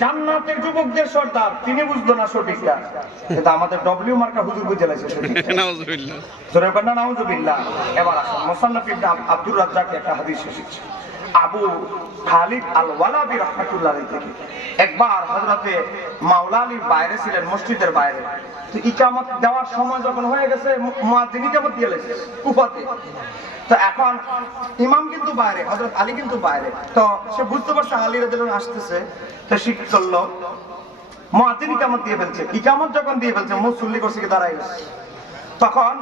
জান্নাতের যুবকদের সর্দার, তিনি বুঝতো না সঠিকটা, কিন্তু আমাদের ডব্লিউ মার্কা হুজুর বুঝে লাগছে সঠিক। নাউজুবিল্লাহ, জোরে বলেন নাউজুবিল্লাহ। এবার আসুন মুসান্নাফ ইবনে আব্দুর রাজ্জাক একটা হাদিস এসেছে আবু খালিদ আল ওয়ালাবি রাহমাতুল্লাহ আলাইহি থেকে। একবার হযরতে মাওলা আলীর বাইরে ছিলেন, মসজিদের বাইরে। তো ইকামত দেওয়ার সময় যখন হয়ে গেছে, মুয়াজ্জিন ইকামত দিয়ে লেছে কুফাতে। তো এখন ইমাম কিন্তু বাইরে, হযরত আলী কিন্তু বাইরে। তো সে বুঝতে পারছে আলী রাদিয়াল্লাহু আনহু আসতেছে। তো সে কি করলো, মুয়াজ্জিন ইকামত দিয়ে ফেলছে। ইকামত যখন দিয়ে ফেলছে, মুসল্লি করছে কি দাঁড়ায় গেছে। তখন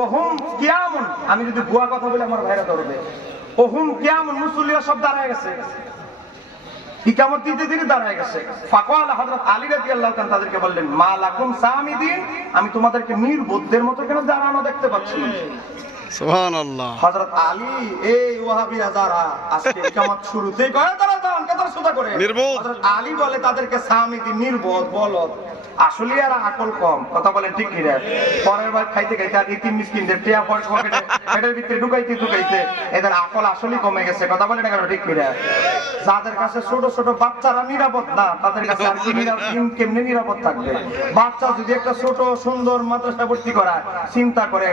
ওহুম কিয়ামুন, আমি যদি ভুয়া কথা বলি আমার ভাইরা ধরবে, ওহুম কিয়ামুন, মুসল্লিরা সব দাঁড়ায় গেছে, ইকামত দিতে দিতে দাঁড়ায় গেছে। ফাকালা হযরত আলী রাদিয়াল্লাহু তাআলা তাদেরকে বললেন, মা লাকুম সামিদিন, আমি তোমাদেরকে নির্বোধদের মতো কেন দাঁড়ানো দেখতে পাচ্ছি। সুবহানাল্লাহ। হযরত আলী, এই ওয়াহাবিরা যারা আজকে ইকামত শুরুতেই করে তারা দাঁড়ান কথা সুদা করে নির্বোধ, হযরত আলী বলে তাদেরকে সামিদিন, নির্বোধ, বলদ। আসলে আর আকল কম, কথা বলেন ঠিক কি রে? পরের বার খাইতে খাইতে আর ইতিম মিসকিনদের টিয়া পকেটে পেটের ভিতরে ঢুকাইতে এদের আকল আসলেই কমে গেছে, কথা বলেন না ঠিক কি রে? যাদের কাছে ছোট ছোট বাচ্চারা নিরাপদ না, তাদের কাছে আর কি কেমনে নিরাপদ থাকবে? বাচ্চা যদি একটা ছোট সুন্দর মাদ্রাসা ভর্তি করায়, চিন্তা করে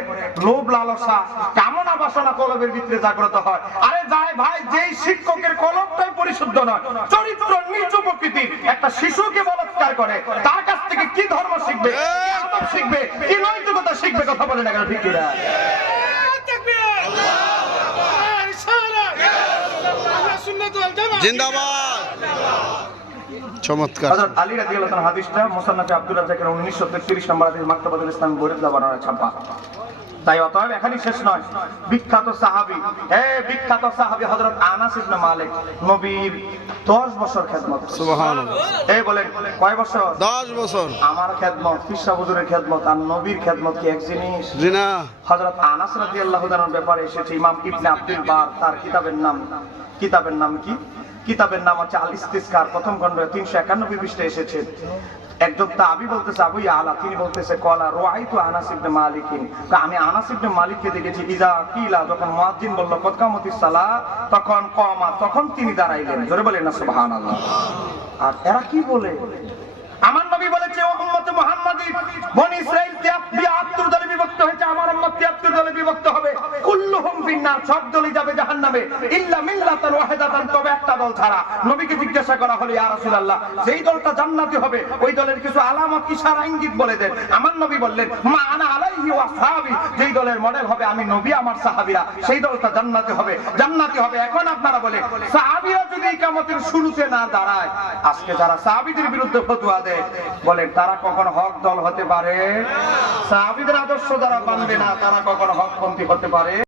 লোভ লালসা কামনা বাসনা কলবের ভিতরে জাগ্রত হয়। আরে যায় ভাই, যেই শিক্ষকের কলবটাই পরিশুদ্ধ নয়, চরিত্র নিচু প্রকৃতির একটা শিশুকে বলাৎকার করে, তার কাছ থেকে কি ধর্ম শিখবে, কি আদব শিখবে, কি নৈতিকতা শিখবে? কথা বলে না কেন ঠিক কি না? জিন্দাবাদ। চমৎকার। হযরত আলী রাদিয়াল্লাহু তাআলা হাদিসটা মুসান্নাফে আব্দুর রাজ্জাকের 1933 নম্বর হাদিস, মাকতাবাতুল ইসলাম বইতে বানানো ছাপা। তাই অতএব এখানেই শেষ নয়। বিখ্যাত সাহাবী, বিখ্যাত সাহাবী হযরত আনাস ইবনে মালিক, নবীর 10 বছর খেদমত। সুবহানাল্লাহ। বলেন কয় বছর? 10 বছর। আমার খেদমত, পিসা হুজুরের খেদমত আর নবীর খেদমত কি এক জিনিস? জি না। হযরত আনাস রাদিয়াল্লাহু তাআলার ব্যাপারে এসেছে ইমাম ইবনে আব্দুল বার, তার কিতাবের নাম কি? কিতাবের নাম হচ্ছে আল ইস্তিসকার, প্রথম খণ্ড 391 পৃষ্ঠায় এসেছে। একজন তাবী বলতেছে, আবু ইয়ালা, তিনি বলতেছে কলা রাআইতু আনাস ইবনে মালিকিন, আমি আনাস ইবনে মালিককে দেখেছি, ইজা কিলা, যখন মুয়াজ্জিন বলল কদ কামাতিস সালাহ, তখন কমা, তখন তিনি দাঁড়াইলেন। জোরে বলেন না সুবহানাল্লাহ। আর এরা কি বলে? আমার নবী বলেছে, ও উম্মতে মুহাম্মাদী, বনি ইসরাইল 73 দলে বিভক্ত হয়েছে, আমার উম্মত 73 দলে বিভক্ত হবে। কুল্লুহুম ফিন্নার, সব দলই যাবে জাহান্নামে, ইল্লা মিল্লাতান ওয়াহিদাতান, তবে একটা দল ছাড়া। নবীকে জিজ্ঞাসা করা হলো, ইয়া রাসূলুল্লাহ, যেই দলটা জান্নাতি হবে ওই দলের কিছু আলামত, ইশারা, ইঙ্গিত বলে দেন। আমার নবী বললেন, মা আনা আলাইহি ওয়া আসহাবি, যেই দলের মডেল হবে আমি নবী, আমার সাহাবীরা, সেই দলটা জান্নাতি হবে। এখন আপনারা বলেন, সাহাবীরা যদি কিয়ামতের শুরুতে না দাঁড়ায়, আজকে যারা সাহাবীদের বিরুদ্ধে ফতোয়া বলেন তারা কখনো হক দল হতে পারে? সাহাবীদের আদর্শ যারা মানবে না, তারা কখনো হকপন্থী হতে পারে?